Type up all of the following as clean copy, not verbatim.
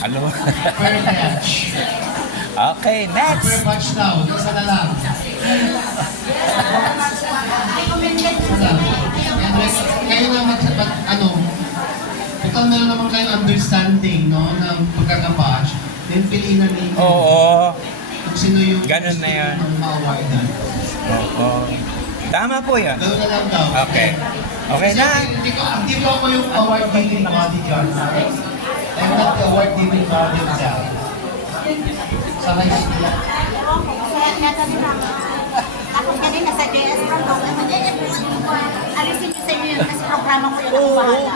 Ano? Per batch. Okay, next. Per batch daw. Isa na lang. Kayo nga ikaw meron naman kayong understanding, no, ng pagkakabatch. Then piliin na ninyo. Oo. Kung sino yung Ganun na yan. ma-awardan. Oo. Tama po yun. Gano'n na lang daw. Okay. Okay na. Hindi ko ako yung award-giving bodyguard. I'm not the award-giving bodyguard. Sa high school. Ako kanina sa JS Pro, alisin niyo sa inyo yun kasi programa ko yun. Oo. Ako bahala.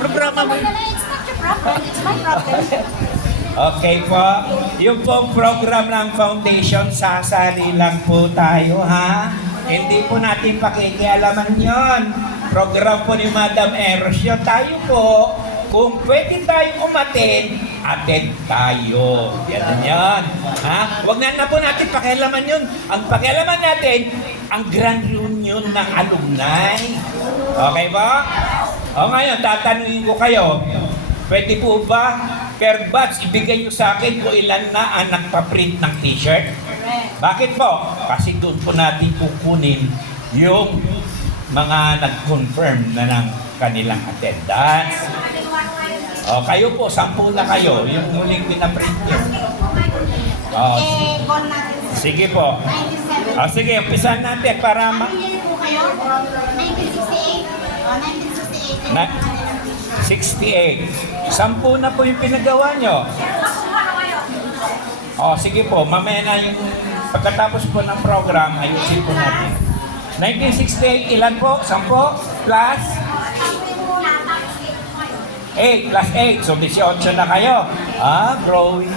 Programa mo. It's not your problem, it's my problem. Okay po. Yung pong program ng foundation, sasali lang po tayo, ha? Hindi po natin pakikialaman yon. Program po ni Madam Eros yun. Tayo po, kung pwede tayo umattend, attend tayo. Yan yan. Ha? Huwag na po natin pakialaman yun. Ang pakialaman natin, ang grand reunion ng alumni. Okay ba? O ngayon, tatanungin ko kayo, pwede po ba per batch ibigay nyo sa akin kung ilan na ang nagpa-print ng t-shirt? Bakit po? Kasi doon po natin kukunin yung mga nag-confirm na ng kanilang attendance. O, kayo po, 10 na kayo, yung muling pinaprint nyo. O, Call natin. sige po. 97. O, sige, umpisan natin para Ano year po kayo? 1968? O, 1968. na 68. 10 na po yung pinagawa nyo. O, sige po, mamaya na yung pagkatapos po ng program, ayusin po natin. 1968, ilan po? 10 plus 8 plus 8. So, 18 na kayo. Growing,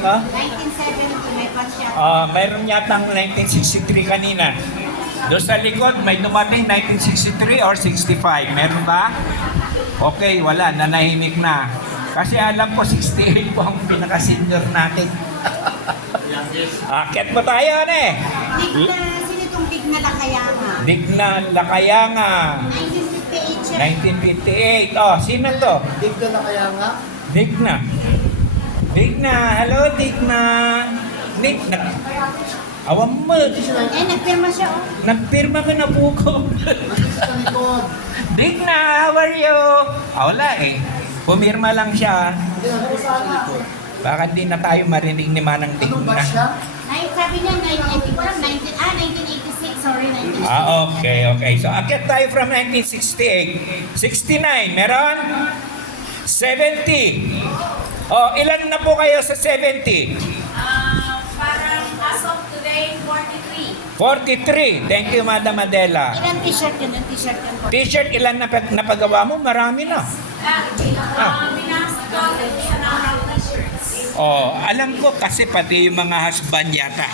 ha? 1970, may batch yan. Mayroon yatang 1963 kanina. Doon sa likod, may dumating 1963 or 65. Meron ba? Okay, wala. Nanahimik na. Kasi alam ko, 68 po ang pinaka-senior natin. Akit mo tayo, ne? Sino itong Digna Lakayanga? Digna Lakayanga. 1958 siya. 1958. Oh, sino to? Digda na kaya nga? Digna. Digna. Hello, Digna. Digna. Awam mo. Nagpirma siya, oh. Nagpirma ka na po ko. Sa likod. Digna, how are you? Wala eh. Pumirma lang siya. Hindi, ano sa likod? Baka di na tayo marinig ni Manang Anong batch Digna. siya? Sabi niya, 1986, sorry, 1986. Okay. So, akit tayo from 1968. 69, meron? 70. Oh, ilan na po kayo sa 70? Parang as of today, 43. 43. Thank you, Madam Adela. Ilan t-shirt yun? Yung t-shirt yun po. T-shirt, ilan na napagawa mo? Marami na. Binastos sa t-shirts. Oh, alam ko kasi pati yung mga husband yata